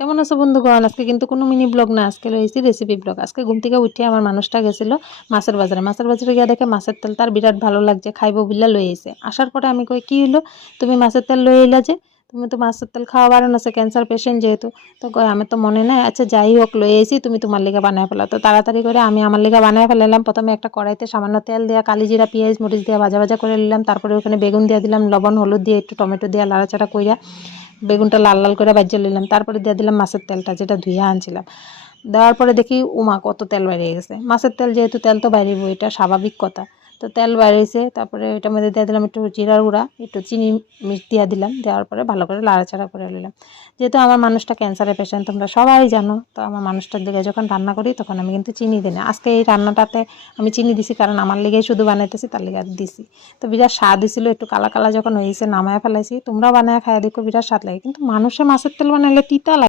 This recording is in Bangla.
কেমন আছো বন্ধুগণ? আজকে কিন্তু কোনো মিনি ব্লগ না, আজকে লইছি রেসিপি ব্লগ। আজকে ঘুম থেকে উঠে আমার মানুষটা গেছিল মাছের বাজারে গিয়ে দেখে মাছের তেল তার বিরাট ভালো লাগছে, খাইবো বিল্লা লই আইছে। আসার পরে আমি কই কি হলো, তুমি মাছের তেল লই এলা যে? তুমি তো মাছের তেল খাওয়া বারণ আছে, ক্যান্সার পেশেন্ট যেহেতু। তো কয় আমি তো মনে নাই, আচ্ছা যাই হোক লই আইছি, তুমি তোমার লিগা বানায় ফেলা। তো তাড়াতাড়ি করে আমি আমার লিগা বানায় ফেলালাম। প্রথমে একটা কড়াইতে সামান্য তেল দিয়া কালি জিরা পেঁয়াজ মরিচ দিয়ে ভাজা ভাজা করে নিলাম। তারপরে ওখানে বেগুন দিয়ে দিলাম, লবণ হলুদ দিয়ে একটু টমেটো দিয়ে লাড়াচাড়া কইরা বেগুনটা লাল লাল করে ভাজা নিলাম। তারপরে দিয়ে দিলাম মাছের তেলটা, যেটা ধুইয়া আনছিলাম। দেওয়ার পরে দেখি উমা কত তেল বেরিয়ে গেছে। মাছের তেল যেহেতু তেল তো বাইরেব, এটা স্বাভাবিক কথা। তো তেল বাইরেছে, তারপরে এটার মধ্যে দিয়ে দিলাম একটু জিরার গুঁড়া, একটু চিনি মিক্স দিয়ে দিলাম। দেওয়ার পরে ভালো করে লাড়াচাড়া করে নিলাম। যেহেতু আমার মানুষটা ক্যান্সারের পেশেন্ট, তোমরা সবাই জানো, তো আমার মানুষটার দিকে যখন রান্না করি তখন আমি কিন্তু চিনি দিই না। আজকে এই রান্নাটাতে আমি চিনি দিছি, কারণ আমার লিগেই শুধু বানাইতেছি, তার লিগে দিছি। তো বিরাট স্বাদ হয়েছিল, একটু কালা কালা যখন হয়েছে নামায় ফেলাইছি। তোমরা বানায় খাইয়া দেখো, বিরাট স্বাদ লাগে। কিন্তু মানুষে মাছের তেল বানাইলে তিতা লাগে।